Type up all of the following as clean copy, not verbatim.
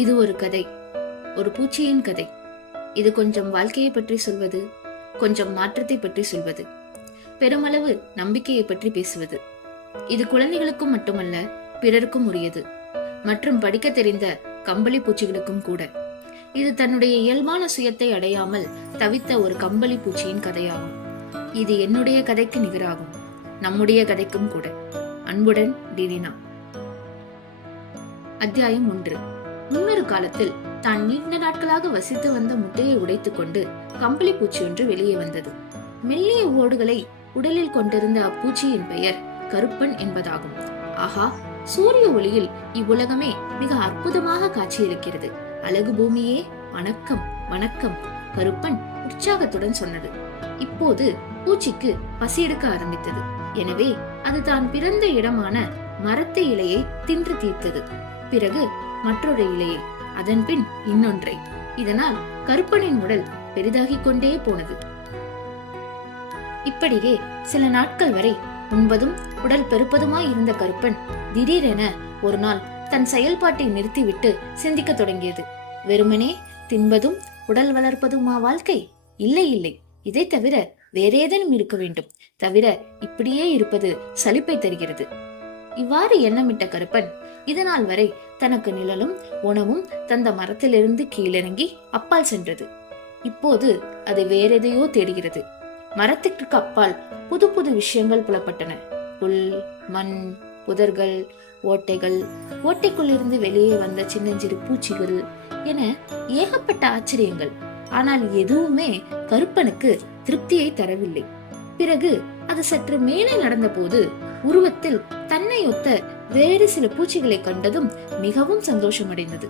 இது ஒரு கதை, ஒரு பூச்சியின் கதை. இது கொஞ்சம் வாழ்க்கையை பற்றி சொல்வது, கொஞ்சம் மாற்றத்தை பற்றி சொல்வது, பெருமளவு நம்பிக்கையை பற்றி பேசுவது. இது குழந்தைகளுக்கும் மட்டுமல்ல, பிறருக்கும் உரியது, மற்றும் படிக்க தெரிந்த கம்பளி பூச்சிகளுக்கும் கூட. இது தன்னுடைய இயல்பான சுயத்தை அடையாமல் தவித்த ஒரு கம்பளி பூச்சியின் கதையாகும். இது என்னுடைய கதைக்கு நிகராகும், நம்முடைய கதைக்கும் கூட. அன்புடன் டிடினா. அத்தியாயம் 1. முன்னொரு காலத்தில் தான் நீண்ட நாட்களாக வசித்து வந்த முட்டையை உடைத்துக் கொண்டு கம்பளி பூச்சி ஒன்று வெளியே வந்தது. மெல்லிய ஓடுகளை உடலில் கொண்டிருந்த அப்பூச்சியின் பெயர் கருப்பன் என்பதாகும். ஆஹா, சூரிய ஒளியில் இவ்வுலகமே மிக அற்புதமாக காட்சியளிக்கிறது. அழகு பூமியே, வணக்கம் வணக்கம், கருப்பன் உற்சாகத்துடன் சொன்னது. இப்போது பூச்சிக்கு பசி எடுக்க ஆரம்பித்தது. எனவே அது தான் பிறந்த இடமான மரத்து இலையை தின்று தீர்த்தது. பிறகு மற்றொரு இலையை, அதன் பின் இன்னொன்றை. இதனால் கருப்பனின் உடல் பெரிதாகிக் கொண்டே போனது. இப்படியே சில நாட்கள் வரை உண்பதும் உடல் பெருப்பதுமாய் இருந்த கருப்பன் திடீரென ஒரு நாள் தன் செயல்பாட்டை நிறுத்திவிட்டு சிந்திக்க தொடங்கியது. வெறுமனே தின்பதும் உடல் வளர்ப்பதுமா வாழ்க்கை? இல்லை இல்லை, இதை தவிர வேறேதேனும் இருக்க வேண்டும். தவிர இப்படியே இருப்பது சலிப்பை தருகிறது. இவ்வாறு எண்ணமிட்ட கருப்பன் இதனால் வரை தனக்கு நிழலும் உணவும் தந்த மரத்திலிருந்து கீழிறங்கி அப்பால் சென்றது. இப்போது அது வேறெதையோ தேடுகிறது. மரத்திற்கு அப்பால் புது புது விஷயங்கள் புலப்பட்டன. புல், மண், புதர்கள், ஓட்டைகள், ஓட்டைக்குள்ளிருந்து வெளியே வந்த சின்னஞ்சிறு பூச்சிகள் என ஏகப்பட்ட ஆச்சரியங்கள். ஆனால் எதுவுமே கருப்பனுக்கு திருப்தியை தரவில்லை. பிறகு அது சற்று மேலே நடந்த போது உருவத்தில் தன்னை ஒத்த வேறு சில பூச்சிகளை கண்டதும் மிகவும் சந்தோஷமடைந்தது.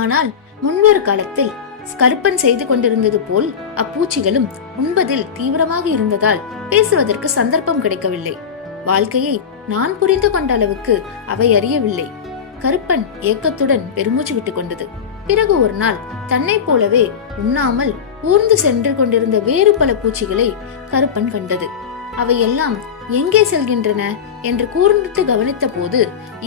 ஆனால் முன்னொரு காலத்தில் கருப்பன் செய்து கொண்டிருந்தது போல் அப்பூச்சிகளும் உண்பதில் தீவிரமாக இருந்ததால் பேசுவதற்கு சந்தர்ப்பம் கிடைக்கவில்லை. வாழ்க்கையை நான் புரிந்து கொண்ட அளவுக்கு அவை அறியவில்லை. கருப்பன் ஏக்கத்துடன் பெருமூச்சு விட்டுக் கொண்டது. பிறகு ஒரு நாள் தன்னை போலவே உண்ணாமல் ஊர்ந்து சென்று கொண்டிருந்த வேறு பல பூச்சிகளை கருப்பன் கண்டது. அவையெல்லாம் எங்கே செல்கின்றன என்று கூர்ந்து கவனித்த போது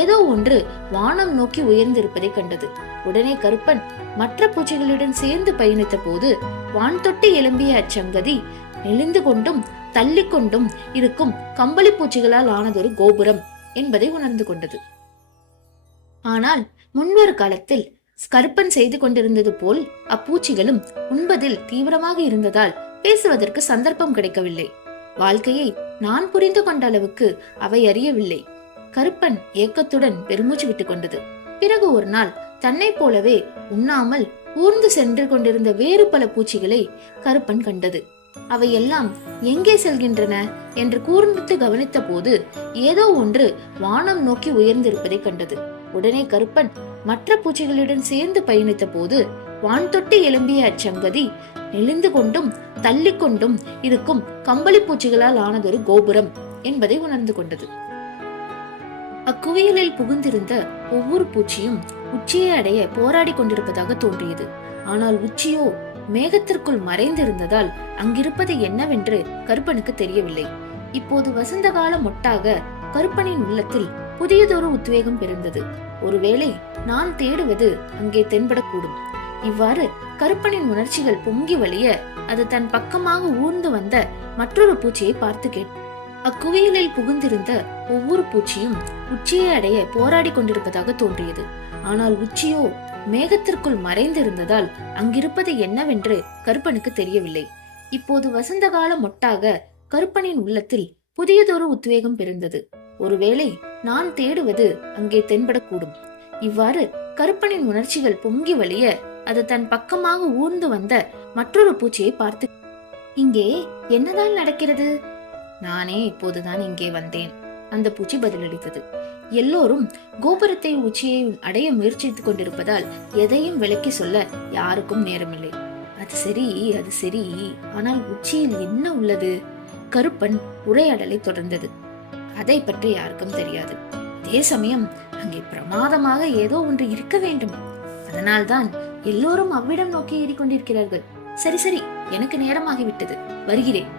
ஏதோ ஒன்று வானம் நோக்கி உயர்ந்திருப்பதை கண்டது. உடனே கருப்பன் மற்ற பூச்சிகளுடன் சேர்ந்து பயணித்த போது வான் தொட்டு எழும்பிய அச்சங்கதி நெளிந்து கொண்டும் தள்ளிக்கொண்டும் இருக்கும் கம்பளி பூச்சிகளால் ஆனதொரு கோபுரம் என்பதை உணர்ந்து கொண்டது. ஆனால் முன்னொரு காலத்தில் கருப்பன் செய்து கொண்டிருந்தது போல் அப்பூச்சிகளும் உண்பதில் தீவிரமாக இருந்ததால் பேசுவதற்கு சந்தர்ப்பம் கிடைக்கவில்லை. வாழ்க்கையை நான் புரிந்து கொண்ட அளவுக்கு அவை அறியவில்லை. கருப்பன் ஏக்கத்துடன் பெருமூச்சு விட்டுக் கொண்டது. பிறகு ஒரு நாள் தன்னை போலவே உண்ணாமல் ஊர்ந்து சென்று கொண்டிருந்த வேறு பல பூச்சிகளை கருப்பன் கண்டது. அவையெல்லாம் எங்கே செல்கின்றன என்று கூர்ந்து கவனித்த போது ஏதோ ஒன்று வானம் நோக்கி உயர்ந்திருப்பதை கண்டது. உடனே கருப்பன் மற்ற பூச்சிகளுடன் சேர்ந்து பயணித்த போது வான் தொட்டு எழும்பிய அச்சங்கதி நெளிந்து கொண்டும் தள்ளிக்கொண்டும் இருக்கும் கம்பளி பூச்சிகளால் ஆனதொரு கோபுரம் என்பதை உணர்ந்து கொண்டது. அக்குவியலில் புகுந்திருந்த ஒவ்வொரு பூச்சியும் உச்சியை அடைய போராடி கொண்டிருப்பதாக தோன்றியது. ஆனால் உச்சியோ மேகத்திற்குள் மறைந்திருந்ததால் அங்கிருப்பது என்னவென்று கருப்பனுக்கு தெரியவில்லை. இப்போது வசந்த கால மொட்டாக கருப்பனின் உள்ளத்தில் புதியதொரு உத்வேகம் பிறந்தது. ஒருவேளை நான் தேடுவது அங்கே தென்படக்கூடும். இவ்வாறு கருப்பனின் உணர்ச்சிகள் பொங்கி வழிய அது தன் பக்கமாக ஊர்ந்து வந்த மற்றொரு பூச்சியை பார்த்து கேட்டு, அக்குவியலில் புகுந்திருந்த ஒவ்வொரு பூச்சியும் உச்சியை அடைய போராடி கொண்டிருப்பதாக தோன்றியது. ஆனால் உச்சியோ மேகத்திற்குள் மறைந்திருந்ததால் அங்கிருப்பது என்னவென்று கருப்பனுக்கு தெரியவில்லை. இப்போது வசந்த கால மொட்டாக கருப்பனின் உள்ளத்தில் புதியதொரு உத்வேகம் பிறந்தது. ஒருவேளை நான் தேடுவது அங்கே தென்படக்கூடும். இவ்வாறு கருப்பனின் உணர்ச்சிகள் பொங்கி வழிய அது தன் பக்கமாக ஊர்ந்து வந்த மற்றொரு பூச்சியை பார்த்து, இங்கே என்னதான் நடக்கிறது? நானே இப்போதுதான் இங்கே வந்தேன், அந்த பூச்சி பதிலளித்தது. எல்லோரும் கோபுரத்தை உச்சியை அடைய முயற்சித்துக் கொண்டிருப்பதால் எதையும் விளக்கி சொல்ல யாருக்கும் நேரமில்லை. அது சரி, அது சரி, ஆனால் உச்சியில் என்ன உள்ளது? கருப்பன் உரையாடலை தொடர்ந்தது. அதை பற்றி யாருக்கும் தெரியாது. அதே சமயம் அங்கே பிரமாதமாக ஏதோ ஒன்று இருக்க வேண்டும். அதனால்தான் எல்லோரும் அவ்விடம் நோக்கி ஏறிக்கொண்டிருக்கிறார்கள். சரி சரி, எனக்கு நேரமாகிவிட்டது, வருகிறேன்.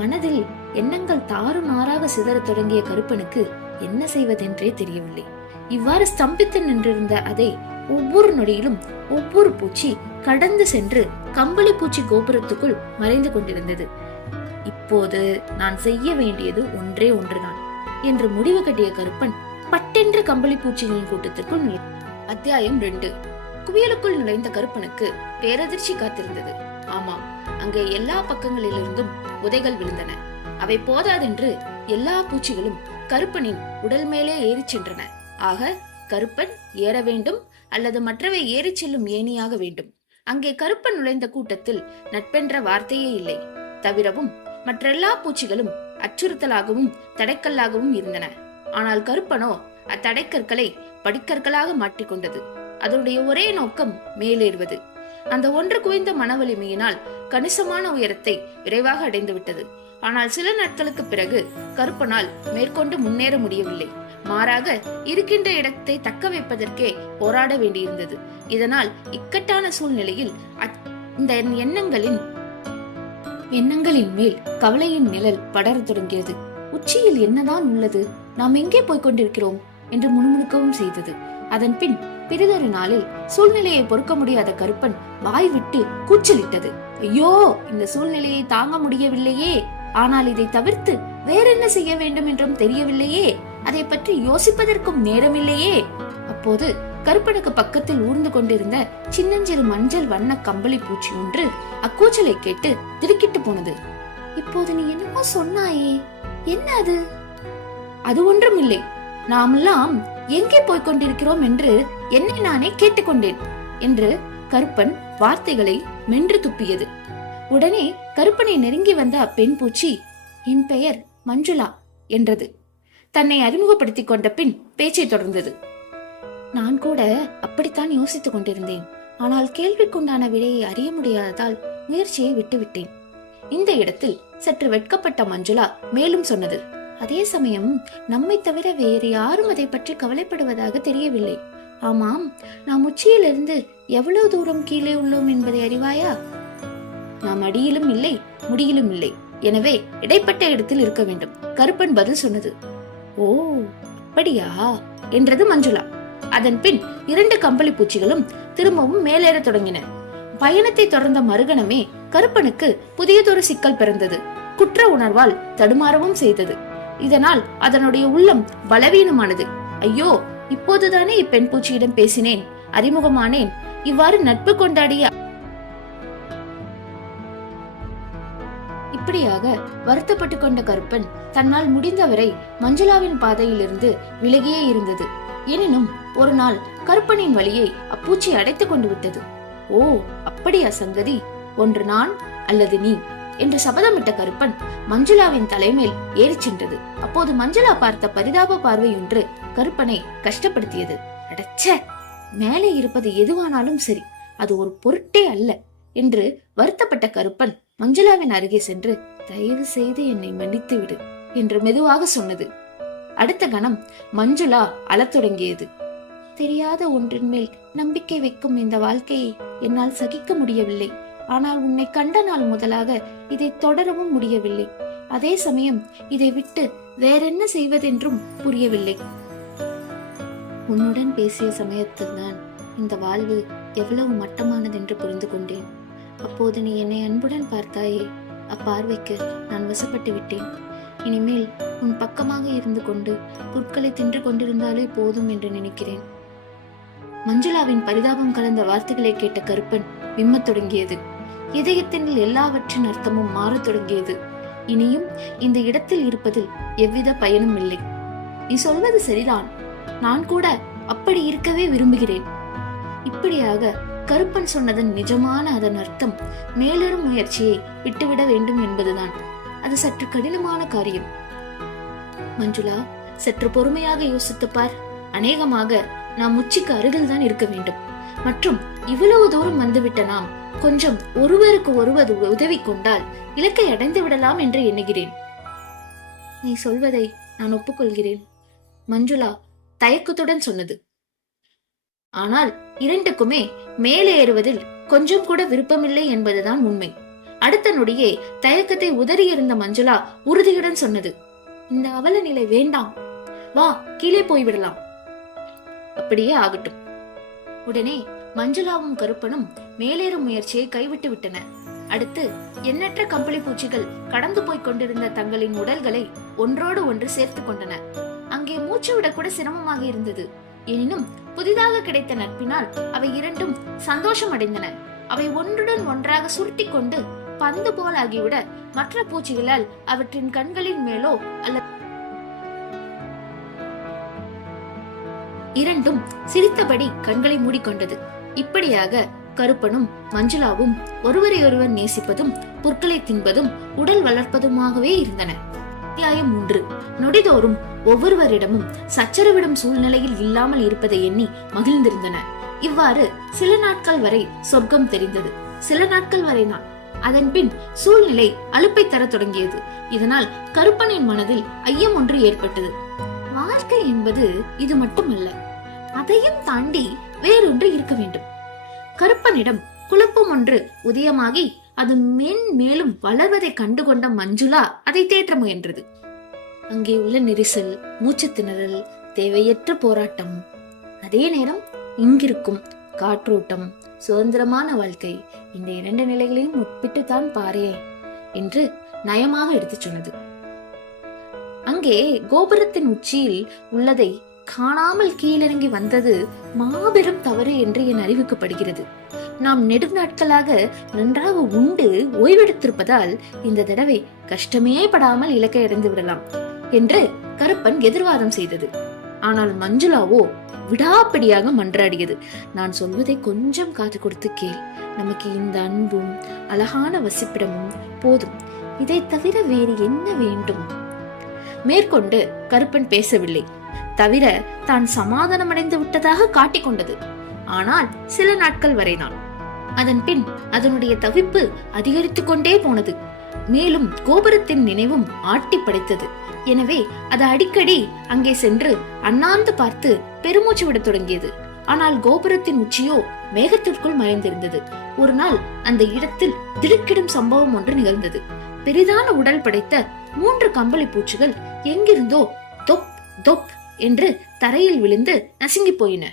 மனதில் எண்ணங்கள் தாறுமாறாக சிதறத் தொடங்கிய கருப்பனுக்கு என்ன செய்வதென்றே தெரியவில்லை. இவ்வாறு ஸ்தம்பித்து நின்றிருந்த அதை ஒவ்வொரு நொடியிலும் ஒவ்வொரு பூச்சி கடந்து சென்று கம்பளி பூச்சி கோபுரத்துக்குள் மறைந்து கொண்டிருந்தது. இப்போது நான் செய்ய வேண்டியது ஒன்றே ஒன்றுதான் என்று முடிவு கட்டிய கருப்பன் பட்டென்று கம்பளி பூச்சிகளின் கூட்டத்திற்குள் அத்தியாயம் 2. குவியலுக்குள் நுழைந்த கருப்பனுக்கு பேரதிர்ச்சி காத்திருந்தது. ஆமாம், அங்கே எல்லா பக்கங்களிலிருந்தும் உதைகள் விழுந்தன. அவை போதாதென்று எல்லா பூச்சிகளும் கருப்பனின் உடல் மேலே ஏறிச் சென்றன. ஆக கருப்பன் ஏற வேண்டும் அல்லது மற்றவை ஏறிச் செல்லும் ஏணியாக வேண்டும். அங்கே கருப்பன் நுழைந்த கூட்டத்தில் நட்பென்ற வார்த்தையே இல்லை. தவிரவும் மற்றெல்லா பூச்சிகளும் அச்சுறுத்தலாகவும் தடைக்கல்லாகவும் இருந்தன. ஆனால் கருப்பனோ அத்தடைக்கற்களை படிக்கற்களாக மாற்றிக்கொண்டது. அதனுடைய ஒரே நோக்கம் மேலேறுவது. அந்த ஒன்று குவிந்த மன வலிமையினால் கணிசமான உயரத்தை விரைவாக அடைந்து விட்டது. ஆனால் சில நாட்களுக்கு பிறகு கருப்பனால் மேற்கொண்டு முன்னேற முடியவில்லை. மாறாக இருக்கின்ற இடத்தை தக்க வைப்பதற்கே போராட வேண்டியிருந்தது. இதனால் இக்கட்டான சூழ்நிலையில் இந்த எண்ணங்களின் மேல் கவலையின் நிழல் படரத் தொடங்கியது. உச்சியில் என்னதான் உள்ளது, நாம் எங்கே போய்கொண்டிருக்கிறோம் என்று முணுமுணுக்கவும் செய்தது. அதன் பின் பிறிதொரு நாளில் சூழ்நிலையை பொறுக்க முடியாத கருப்பன் வாய் விட்டு கூச்சலிட்டது. ஐயோ, இந்த சூழ்நிலையை தாங்க முடியவில்லையே, ஆனால் இதை தவிர்த்து வேறென்ன செய்ய வேண்டும் என்றும் தெரியவில்லையே, அதை பற்றி யோசிப்பதற்கும் நேரமில்லையே. அப்போது கருப்பனுக்கு பக்கத்தில் ஊர்ந்து கொண்டிருந்த சின்னஞ்சிறு மஞ்சள் வண்ண கம்பளி பூச்சி ஒன்று அக்கூச்சலை கேட்டு திடுக்கிட்டு போனது. இப்போது நீ என்னமோ சொன்னாயே, என்ன அது? அது ஒன்றும் இல்லை, நாமெல்லாம் எங்கே போய்கொண்டிருக்கிறோம் என்று என்னை நானே கேட்டுக்கொண்டேன் என்று கருப்பன் வார்த்தைகளை மென்று துப்பியது. உடனே கருப்பனை நெருங்கி வந்த அப்பெண் பூச்சி, என் பெயர் மஞ்சுளா என்றது. தன்னை அறிமுகப்படுத்திக் கொண்ட பின் பேச்சை தொடர்ந்தது. நான் கூட அப்படித்தான் யோசித்துக் கொண்டிருந்தேன். ஆனால் கேள்விக்குண்டான விடையை அறிய முடியாததால் முயற்சியை விட்டுவிட்டேன். இந்த இடத்தில் சற்று வெட்கப்பட்ட மஞ்சுளா மேலும் சொன்னது. அதே சமயம் நம்மை தவிர வேறு யாரும் அதை பற்றி கவலைப்படுவதாக தெரியவில்லை. ஆமாம், நாம் உச்சியிலிருந்து எவ்வளவு தூரம் கீழே உள்ளோம் என்பதை அறிவாயா? நாம் அடியிலும் இல்லை, முடியிலும் இல்லை. எனவே இடைப்பட்ட இடத்தில் இருக்க வேண்டும். கருப்பன் பதில் சொன்னது. ஓ, அப்படியா என்றது மஞ்சுளா. அதன் பின் 2 கம்பளி பூச்சிகளும் திரும்பவும் மேலேற தொடங்கின. பயணத்தை தொடர்ந்த மறுகணமே கருப்பனுக்கு புதியதொரு சிக்கல் பிறந்தது. குற்ற உணர்வால் தடுமாறவும் செய்தது. இதனால் அதனுடைய உள்ளம் பலவீனமானது. ஐயோ, இப்போதுதானே இப்பெண் பூச்சியிடம் பேசினேன், அறிமுகமானேன். இவ்வாறு நட்பு கொண்டாடிய இப்படியாக வருத்தப்பட்டு கொண்ட கருப்பன் தன்னால் முடிந்தவரை மஞ்சுளாவின் பாதையிலிருந்து விலகியே இருந்தது. எனினும் ஒரு நாள் கருப்பனின் வழியை அப்பூச்சி அடைத்துக் கொண்டு விட்டது. ஓ, அப்படியா சங்கதி? ஒன்று நான் அல்லது நீ என்று சபதமிட்ட கருப்பன் மஞ்சுளாவின் தலைமேல் ஏறிச் சென்றது. அப்போது மஞ்சுளா பார்த்த பரிதாப பார்வையொன்று கருப்பனை கஷ்டப்படுத்தியது. அடச்ச, மேலே இருப்பது எதுவானாலும் சரி, அது ஒரு பொருட்டே அல்ல என்று வருத்தப்பட்ட கருப்பன் மஞ்சுளாவின் அருகே சென்று, தயவு செய்து என்னை மன்னித்து விடு என்று மெதுவாக சொன்னது. அடுத்த கணம் மஞ்சுளா அழத் தொடங்கியது. தெரியாத ஒன்றின் மேல் நம்பிக்கை வைக்கும் இந்த வாழ்க்கையை என்னால் சகிக்க முடியவில்லை. ஆனால் உன்னை கண்ட நாள் முதலாக இதை தொடரவும் முடியவில்லை. அதே சமயம் இதை விட்டு வேறென்ன செய்வதென்றும் புரியவில்லை. உன்னுடன் பேசிய சமயத்தில்தான் இந்த வாழ்வு எவ்வளவு மட்டமானதென்று புரிந்து கொண்டேன். அப்போது நீ என்னை அன்புடன் பார்த்தாயே, அப்பார்வைக்கு நான் வசப்பட்டு விட்டேன். இனிமேல் உன் பக்கமாக இருந்து கொண்டு புற்களை தின்று கொண்டிருந்தாலே போதும் என்று நினைக்கிறேன். மஞ்சுளாவின் பரிதாபம் கலந்த வார்த்தைகளை கேட்ட கருப்பன் விம்மத் தொடங்கியது. இதயத்தின் எல்லாவற்றின் அர்த்தமும் மாறத் தொடங்கியது. இனியும் இந்த இடத்தில் இருப்பதில் எவ்வித பயனும் இல்லை. நீ சொல்வது சரிதான், நான் கூட அப்படி இருக்கவே விரும்புகிறேன். இப்படியாக கருப்பன் சொன்னதன் நிஜமான அதன் அர்த்தம் மேலேறும் முயற்சியை விட்டுவிட வேண்டும் என்பதுதான். அது சற்று கடினமான காரியம். மஞ்சுளா, சற்று பொறுமையாக யோசித்துப் பார். அநேகமாக நாம் உச்சிக்கு அருகில் தான் இருக்க வேண்டும். மற்றும் இவ்வளவு தூரம் வந்துவிட்ட நாம் கொஞ்சம் ஒருவருக்கு ஒருவர் உதவி கொண்டால் இலக்கை அடைந்து விடலாம் என்று எண்ணுகிறேன். நீ சொல்வதை நான் ஒப்புக்கொள்கிறேன், மஞ்சுளா தயக்கத்துடன் சொன்னது. ஆனால் இரண்டுக்குமே மேலே ஏறுவதில் கொஞ்சம் கூட விருப்பமில்லை என்பதுதான் உண்மை. அடுத்த நொடியே தயக்கத்தை உதறி இருந்த மஞ்சுளா உறுதியுடன் சொன்னது. இந்த அவல நிலை வேண்டாம், வா கீழே போய்விடலாம். அப்படியே ஆகட்டும். உடனே மஞ்சுளாவும் கருப்பனும் மேலேறும் முயற்சியை கைவிட்டு விட்டன. அடுத்து எண்ணற்ற கம்பளி பூச்சிகள் கடந்து போய் கொண்டிருந்த தங்களின் உடல்களை ஒன்றோடு ஒன்று சேர்த்து கொண்டன. அங்கே மூச்சு விட கூட சிரமமாக இருந்தது. எனினும் புதிதாக கிடைத்த நட்பினால் அவை இரண்டும் சந்தோஷம் அடைந்தன. அவை ஒன்றுடன் ஒன்றாக சுருட்டி கொண்டு பந்து போல் ஆகிவிட மற்ற பூச்சிகளால் அவற்றின் கண்களின் மேலோ அல்ல இரண்டும் சிரித்தபடி கண்களை மூடிக்கொண்டது. இப்படியாக கருப்பனும் மஞ்சுளாவும் ஒருவரையொருவர் நேசிப்பதும் புற்களை தின்பதும் உடல் வளர்ப்பதுமாகவே இருந்தன. அத்தியாயம் 3. நொடிதோறும் ஒவ்வொருவரிடமும் சச்சரவிடும் சூழ்நிலையில் இல்லாமல் இருப்பதை எண்ணி மகிழ்ந்திருந்தன. இவ்வாறு சில நாட்கள் வரை சொர்க்கம் தெரிந்தது. சில நாட்கள் வரை தான். அதன் பின் சூழ்நிலை அலுப்பை தர தொடங்கியது. இதனால் கருப்பனின் மனதில் ஐயம் ஒன்று ஏற்பட்டது. வாழ்க்கை என்பது இது மட்டுமல்ல, அதையும் தாண்டி வேறொன்று இருக்க வேண்டும். கருப்பனிடம் குழப்பம் ஒன்று உதயமாகி அது மேலும் வளர்வதை கண்டுகொண்ட மஞ்சுளா அதை தேற்ற முயன்றது. அங்கே உள்ள நெரிசல், மூச்சு திணறல், தேவையற்ற போராட்டம், அதே நேரம் இங்கிருக்கும் காற்றோட்டம், சுதந்திரமான வாழ்க்கை, இந்த இரண்டு நிலைகளையும் ஒப்பிட்டுத்தான் பாரே என்று நயமாக எடுத்து சொன்னது. அங்கே கோபுரத்தின் உச்சியில் உள்ளதை காணாமல் கீழிறங்கி வந்தது மாபெரும் தவறு என்று என் அறிவிக்கப்படுகிறது. நாம் நெடுநாட்களாக நன்றாக உண்டு ஓய்வெடுத்திருப்பதால் இந்த தடவை கஷ்டமே படாமல் இலக்கை அடைந்து விடலாம் என்று கருப்பன் எதிர்வாதம் செய்தது. ஆனால் மஞ்சுளாவோ விடாப்பிடியாக மன்றாடியது. நான் சொல்வதை கொஞ்சம் காது கொடுத்து கேள். நமக்கு இந்த அன்பும் அழகான வசிப்பிடமும் போதும். இதை தவிர வேறு என்ன வேண்டும்? மேற்கொண்டு கருப்பன் பேசவில்லை. தவிர தான் சமாதானமடைந்து விட்டதாக காட்டிக்கொண்டது. ஆனால் சில நாட்கள் வரைதான். அதன் பின் அதனுடைய தவிப்பு அதிகரித்துக் கொண்டே போனது. மேலும் கோபுரத்தின் நினைவும் ஆட்டி படைத்தது. எனவே அது அடிக்கடி அங்கே சென்று அண்ணாந்து பார்த்து பெருமூச்சு விட தொடங்கியது. ஆனால் கோபுரத்தின் உச்சியோ மேகத்திற்குள் மறைந்திருந்தது. ஒரு நாள் அந்த இடத்தில் திடுக்கிடும் சம்பவம் ஒன்று நிகழ்ந்தது. பெரிதான உடல் படைத்த 3 கம்பளி பூச்சிகள் எங்கிருந்தோ தொப் தொப் என்று தரையில் விழுந்து நசுங்கி போயின.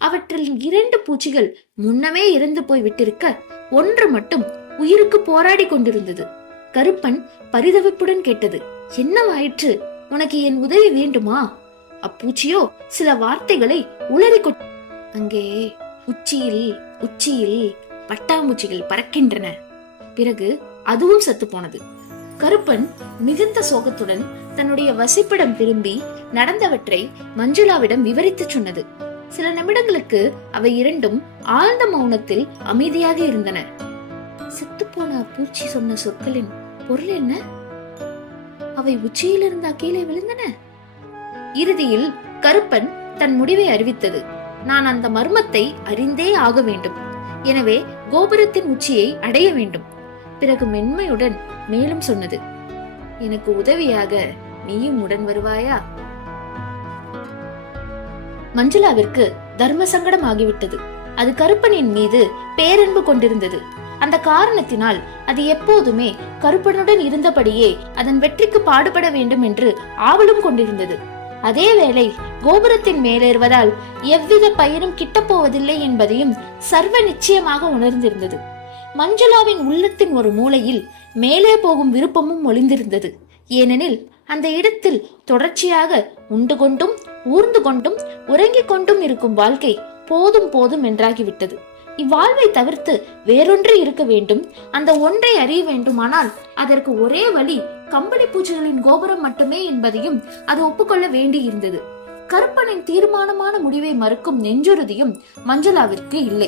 அவற்றில் 2 பூச்சிகள் முன்னமே இறந்து போய் விட்டிருக்க, ஒன்று மட்டும் உயிருக்கு போராடி கொண்டிருந்தது. கருப்பன் பரிதவிப்புடன் கேட்டது, என்னவாயிற்று? உனக்கு என் உதவி வேண்டுமா? அப்பூச்சியோ சில வார்த்தைகளை உளறி அங்கே உச்சியில் பட்டாம்பூச்சிகள் பறக்கின்றன. பிறகு அதுவும் செத்து போனது. கருப்பன் மிகுந்த சோகத்துடன் தன்னுடைய வசிப்பிடம் திரும்பி நடந்தவற்றை மஞ்சுளாவிடம் விவரித்து சொன்னது. சில நிமிடங்களுக்கு அவை இரண்டும் ஆழ்ந்த மௌனத்தில் அமைதியாக இருந்தன. செத்துப்போன பூச்சி சொன்ன சொற்களின் பொருள் என்ன? அவை உச்சியிலிருந்தா கீழே விழுந்தன. இறுதியில் கருப்பன் தன் முடிவை அறிவித்தது. நான் அந்த மர்மத்தை அறிந்தே ஆக வேண்டும். எனவே கோபுரத்தின் உச்சியை அடைய வேண்டும். பிறகு மென்மையுடன் மேலும் சொன்னது, எனக்கு உதவியாக நீயும் உடன் வருவாயா? மஞ்சுளாவிற்கு தர்ம சங்கடம் ஆகிவிட்டது. அது கருப்பனின் மீது பேரன்பு கொண்டிருந்தது. அந்த காரணத்தினால் அது எப்போதுமே கருப்பனுடன் இருந்தபடியே அதன் வெற்றிக்கு பாடுபட வேண்டும் என்று ஆவலும் கொண்டிருந்தது. அதேவேளை கோபுரத்தின் மேலேறுவதால் எவ்வித பயனும் கிட்டப்போவதில்லை என்பதையும் சர்வ நிச்சயமாக உணர்ந்திருந்தது. மஞ்சுளாவின் உள்ளத்தின் ஒரு மூலையில் மேலே போகும் விருப்பமும் ஒளிந்திருந்தது. ஏனெனில் அந்த இடத்தில் தொடர்ச்சியாக உண்டு கொண்டும் ஊர்ந்து கொண்டும் உறங்கிக் கொண்டும் இருக்கும் வாழ்க்கை போதும் போதும் என்றாகிவிட்டது. இவ்வாழ்வை தவிர்த்து வேறொன்று இருக்க வேண்டும். அந்த ஒன்றை அறிய வேண்டுமானால் அதற்கு ஒரே வழி கம்பளி பூச்சிகளின் கோபுரம் மட்டுமே என்பதையும் அது ஒப்புக்கொள்ள வேண்டியிருந்தது. கருப்பனின் தீர்மானமான முடிவை மறுக்கும் நெஞ்சுறுதியும் மஞ்சுளாவிற்கு இல்லை.